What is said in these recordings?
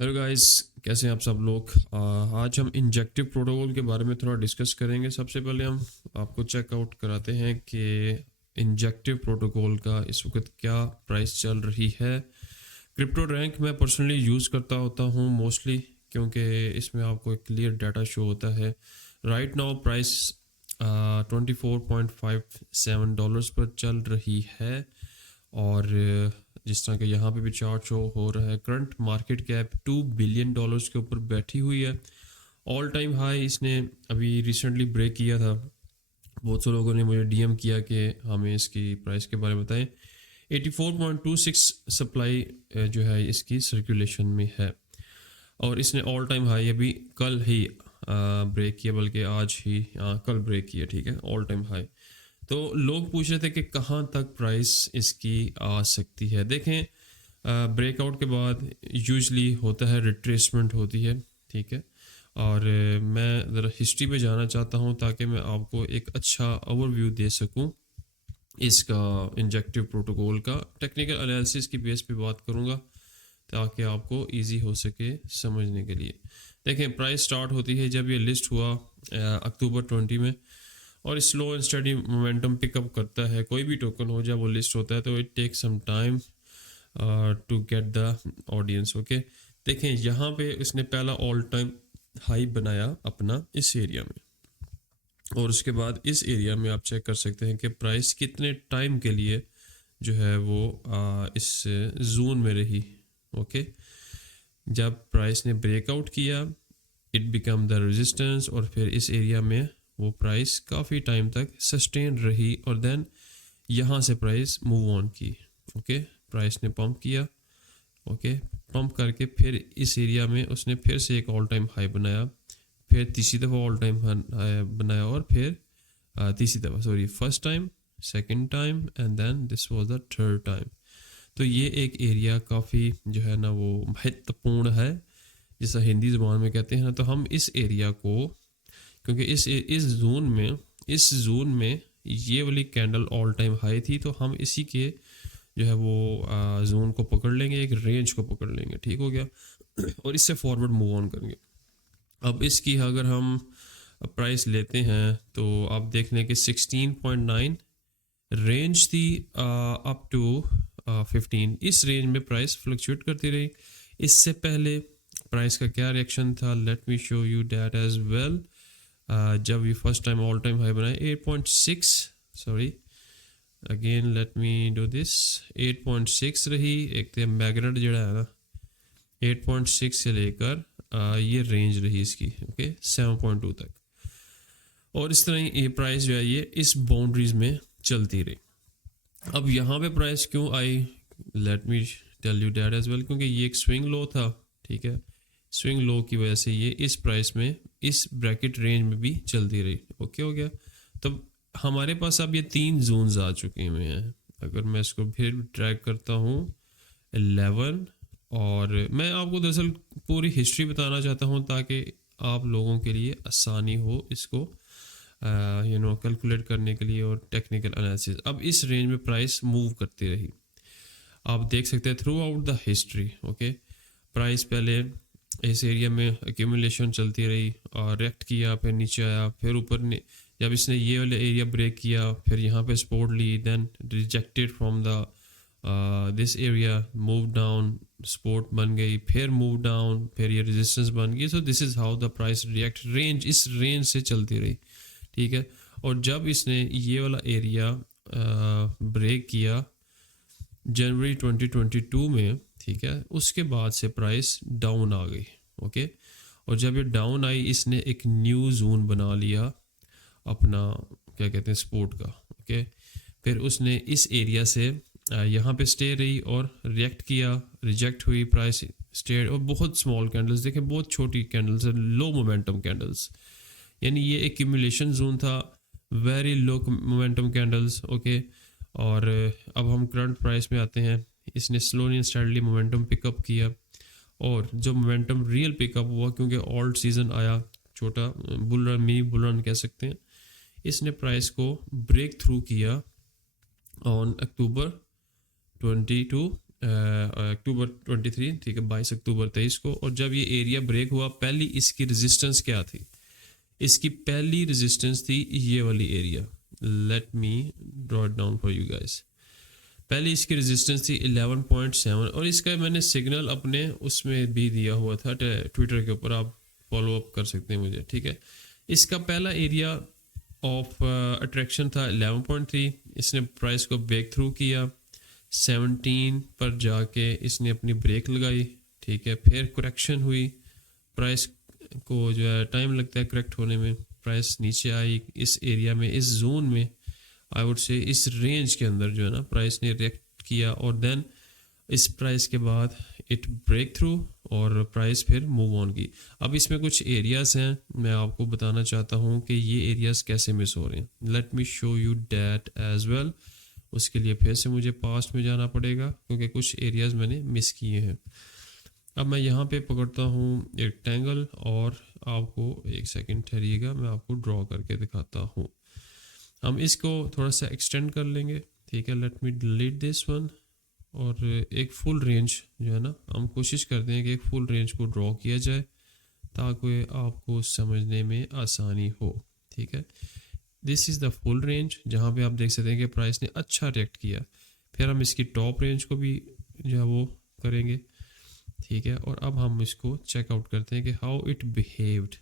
Hello guys, कैसे हैं आप सब लोग। आज हम इंजेक्टिव प्रोटोकॉल के बारे में थोड़ा डिस्कस करेंगे। सबसे पहले हम आपको चेकआउट कराते हैं कि इंजेक्टिव प्रोटोकॉल का इस वक्त क्या प्राइस चल रही है। क्रिप्टो रैंक मैं पर्सनली यूज़ करता होता हूँ मोस्टली, क्योंकि इसमें आपको एक क्लियर डाटा शो होता है। राइट नाउ प्राइस 24.57 पर चल रही है। और जिस तरह के यहाँ पे भी चार्ट शो हो रहा है, करंट मार्केट कैप $2 बिलियन के ऊपर बैठी हुई है। ऑल टाइम हाई इसने अभी रिसेंटली ब्रेक किया था। बहुत से लोगों ने मुझे डीएम किया कि हमें इसकी प्राइस के बारे में बताएं। 84.26 सप्लाई जो है इसकी सर्कुलेशन में है, और इसने ऑल टाइम हाई अभी कल ही ब्रेक किया, बल्कि आज ही कल ब्रेक किया। ठीक है, ऑल टाइम हाई। तो लोग पूछ रहे थे कि कहाँ तक प्राइस इसकी आ सकती है। देखें, ब्रेकआउट के बाद यूजली होता है रिट्रेसमेंट होती है। ठीक है, और मैं ज़रा हिस्ट्री पे जाना चाहता हूँ ताकि मैं आपको एक अच्छा ओवरव्यू दे सकूँ इसका। इंजेक्टिव प्रोटोकॉल का टेक्निकल एनालिसिस की बेस पे बात करूँगा ताकि आपको इजी हो सके समझने के लिए। देखें, प्राइस स्टार्ट होती है जब ये लिस्ट हुआ अक्टूबर 20 में, और slow and study momentum pickup करता है। कोई भी टोकन हो जब वो लिस्ट होता है तो it take some time to get the audience. Okay, देखें यहाँ पे इसने पहला ऑल टाइम हाई बनाया अपना इस एरिया में, और उसके बाद इस एरिया में आप चेक कर सकते हैं कि प्राइस कितने टाइम के लिए जो है वो इस जोन में रही। ओके, जब प्राइस ने ब्रेकआउट किया इट बिकम द रेजिस्टेंस, और फिर इस एरिया में वो प्राइस काफ़ी टाइम तक सस्टेन रही, और देन यहाँ से प्राइस मूव ऑन की। ओके, प्राइस ने पंप किया। ओके, पंप करके फिर इस एरिया में उसने फिर से एक ऑल टाइम हाई बनाया, फिर तीसरी दफ़ा ऑल टाइम हाई बनाया, और फिर तीसरी दफ़ा, sorry, first time, second time, and then this was the third time. तो ये एक एरिया काफ़ी जो है ना वो महत्वपूर्ण है, जैसा हिंदी ज़ुबान में कहते हैं ना। तो हम इस एरिया को, क्योंकि इस जोन में ये वाली कैंडल ऑल टाइम हाई थी, तो हम इसी के जो है वो जोन को पकड़ लेंगे, एक रेंज को पकड़ लेंगे। ठीक हो गया, और इससे फॉरवर्ड मूव ऑन करेंगे। अब इसकी अगर हम प्राइस लेते हैं तो आप देख लें कि 16.9 रेंज थी अप टू 15। इस रेंज में प्राइस फ्लक्चुएट करती रही। इससे पहले प्राइस का क्या रिएक्शन था, let me show you that as well. जब ये first time all time high बनाए 8.6, sorry again let me do this, 8.6 रही। एक तो मैग्नेट जड़ा है ना, 8.6 से लेकर ये रेंज रही इसकी। ओके, 7.2 तक, और इस तरह ये प्राइस जो है ये इस बाउंड्रीज में चलती रही। अब यहाँ पे प्राइस क्यों आई, let me tell you that as well, क्योंकि ये एक स्विंग लो था। ठीक है, स्विंग लो की वजह से ये इस प्राइस में इस ब्रैकेट रेंज में भी चलती रही। ओके हो गया। तो हमारे पास अब ये 3 जोन्स आ चुके हुए हैं। अगर मैं इसको फिर ट्रैक करता हूँ 11, और मैं आपको दरअसल पूरी हिस्ट्री बताना चाहता हूँ ताकि आप लोगों के लिए आसानी हो इसको कैलकुलेट करने के लिए, और टेक्निकल एनालिसिस। अब इस रेंज में प्राइस मूव करती रही, आप देख सकते हैं through out the history. Okay, price पहले इस एरिया में एक्यूमुलेशन चलती रही, और रिएक्ट किया, फिर नीचे आया, फिर ऊपर जब इसने ये वाले एरिया ब्रेक किया, फिर यहाँ पे सपोर्ट ली, then rejected from the this area, move down, support बन गई, फिर मूव डाउन, फिर ये रेजिस्टेंस बन गई। सो this is how the price react. Range, इस रेंज से चलती रही। ठीक है, और जब इसने ये वाला एरिया ब्रेक किया जनवरी 2022 में, ठीक है, उसके बाद से प्राइस डाउन आ गई। ओके, और जब ये डाउन आई इसने एक न्यू जोन बना लिया अपना, क्या कहते हैं, सपोर्ट का। ओके, फिर उसने इस एरिया से यहाँ पे स्टे रही और रिएक्ट किया, रिजेक्ट हुई, प्राइस स्टे, और बहुत स्मॉल कैंडल्स देखें, बहुत छोटी कैंडल्स, लो मोमेंटम कैंडल्स, यानी ये एक्यूमुलेशन जोन था, very low momentum candles. Okay, और अब हम करंट प्राइस में आते हैं। इसने slowly and steadily momentum pickup किया, और जो मोमेंटम रियल पिकअप हुआ, क्योंकि ऑल्ट सीजन आया, छोटा bull run, mini bull run कह सकते हैं, इसने प्राइस को ब्रेक थ्रू किया ऑन अक्टूबर 22 अक्टूबर 23, ठीक है, 22 अक्टूबर 23 को। और जब ये एरिया ब्रेक हुआ, पहली इसकी रेजिस्टेंस क्या थी? इसकी पहली रेजिस्टेंस थी ये वाली area. Let me draw it down for you guys. पहली इसकी रेजिस्टेंस थी 11.7, और इसका मैंने सिग्नल अपने उसमें भी दिया हुआ था ट्विटर के ऊपर, आप फॉलो अप कर सकते हैं मुझे, ठीक है। इसका पहला एरिया ऑफ अट्रैक्शन था 11.3। इसने प्राइस को ब्रेक थ्रू किया, 17 पर जाके इसने अपनी ब्रेक लगाई, ठीक है। फिर करेक्शन हुई, प्राइस को जो है टाइम लगता है करेक्ट होने में, प्राइस नीचे आई इस एरिया में, इस जोन में, आई वुड से इस रेंज के अंदर जो है ना प्राइस ने रिएक्ट किया। और देन इस प्राइस के बाद इट ब्रेक थ्रू और प्राइस फिर मूव ऑन की। अब इसमें कुछ एरियाज़ हैं, मैं आपको बताना चाहता हूँ कि ये एरियाज़ कैसे मिस हो रहे हैं। Let me show you that as well. उसके लिए फिर से मुझे पास्ट में जाना पड़ेगा क्योंकि कुछ एरियाज़ मैंने मिस किए हैं। अब मैं यहाँ पे पकड़ता हूँ एक ट्रायंगल, और आपको एक सेकंड ठहरिएगा, मैं आपको ड्रॉ करके दिखाता हूँ। हम इसको थोड़ा सा एक्सटेंड कर लेंगे, ठीक है। Let me delete this one. और एक फुल रेंज जो है ना, हम कोशिश करते हैं कि एक फुल रेंज को ड्रॉ किया जाए ताकि आपको समझने में आसानी हो, ठीक है। This is the full range जहाँ पे आप देख सकते हैं कि प्राइस ने अच्छा रिएक्ट किया। फिर हम इसकी टॉप रेंज को भी जो है वो करेंगे, ठीक है। और अब हम इसको चेकआउट करते हैं कि हाउ इट बिहेव्ड।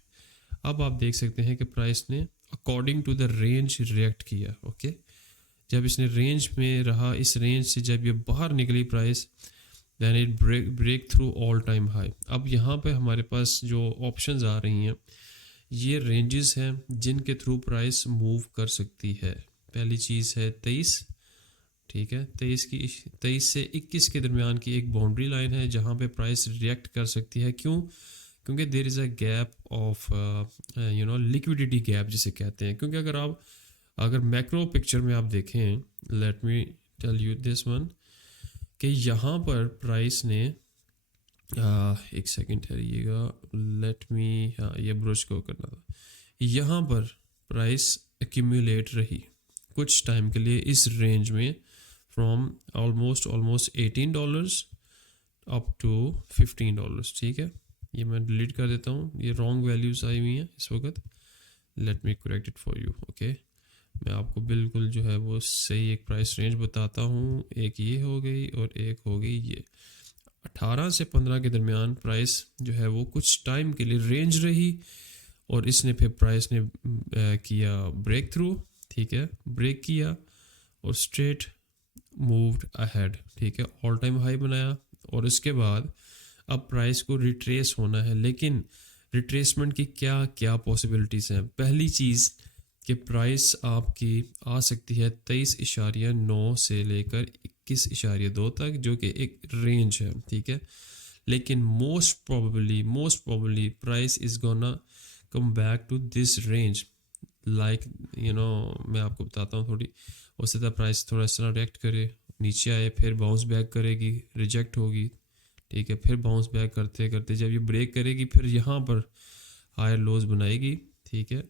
अब आप देख सकते हैं कि प्राइस ने according to the range react किया, ओके। जब इसने रेंज में रहा, इस रेंज से जब ये बाहर निकली price, then it break through all time high. अब यहाँ पे हमारे पास जो ऑप्शंस आ रही हैं, ये रेंजेस हैं जिनके थ्रू प्राइस मूव कर सकती है। पहली चीज़ है 23, ठीक है। 23 से 21 के दरमियान की एक बाउंड्री लाइन है जहाँ पे प्राइस रिएक्ट कर सकती है। क्यों? क्योंकि there is a gap of liquidity gap जिसे कहते हैं। क्योंकि अगर मैक्रो पिक्चर में आप देखें, let me tell you this one, कि यहाँ पर प्राइस ने एक सेकंड ठहरिएगा, लेट मी, हाँ ये ब्रुश को करना था। यहाँ पर प्राइस एक्यूमुलेट रही कुछ टाइम के लिए इस रेंज में, फ्रॉम ऑलमोस्ट $18 अप टू $15, ठीक है। ये मैं डिलीट कर देता हूँ, ये रॉन्ग वैल्यूज़ आई हुई हैं इस वक्त। Let me correct it for you, okay. मैं आपको बिल्कुल जो है वो सही एक प्राइस रेंज बताता हूँ। एक ये हो गई और एक हो गई ये। 18 से 15 के दरमियान प्राइस जो है वो कुछ टाइम के लिए रेंज रही, और इसने फिर प्राइस ने किया ब्रेक थ्रू, ठीक है। ब्रेक किया और स्ट्रेट मूव्ड अहेड, ठीक है, ऑल टाइम हाई बनाया। और इसके बाद अब प्राइस को रिट्रेस होना है, लेकिन रिट्रेसमेंट की क्या क्या पॉसिबिलिटीज़ हैं। पहली चीज़ कि प्राइस आपकी आ सकती है 23.9 से लेकर 21.2 तक, जो कि एक रेंज है, ठीक है। लेकिन most probably price is gonna come back to this range, like मैं आपको बताता हूँ थोड़ी। हो सकता है प्राइस थोड़ा इस तरह रिएक्ट करे, नीचे आए, फिर बाउंस बैक करेगी, रिजेक्ट होगी, ठीक है। फिर बाउंस बैक करते करते जब ये ब्रेक करेगी, फिर यहाँ पर हायर लोज बनाएगी, ठीक है।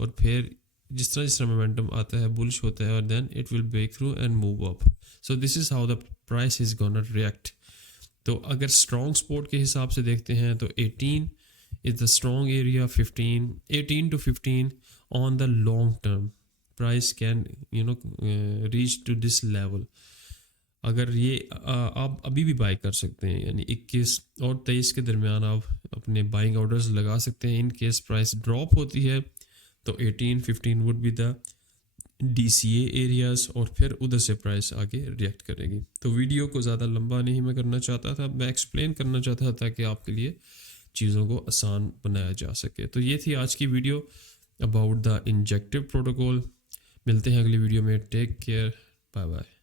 और फिर जिस तरह मोमेंटम आता है, बुलिश होता है, और then it will break through and move up. So this is how the price is gonna react. तो अगर स्ट्रॉन्ग सपोर्ट के हिसाब से देखते हैं तो 18 is the strong area, 18 to 15 on the long term price can reach to this level. अगर ये आप अभी भी बाई कर सकते हैं, यानी 21 और 23 के दरमियान आप अपने बाइंग ऑर्डर्स लगा सकते हैं। इन केस प्राइस ड्रॉप होती है तो 18-15 would be the DCA areas, और फिर उधर से प्राइस आगे रिएक्ट करेगी। तो वीडियो को ज़्यादा लंबा नहीं मैं करना चाहता था, मैं एक्सप्लेन करना चाहता था ताकि आपके लिए चीज़ों को आसान बनाया जा सके। तो ये थी आज की video about the injective protocol. मिलते हैं अगली वीडियो में, टेक केयर, बाय बाय।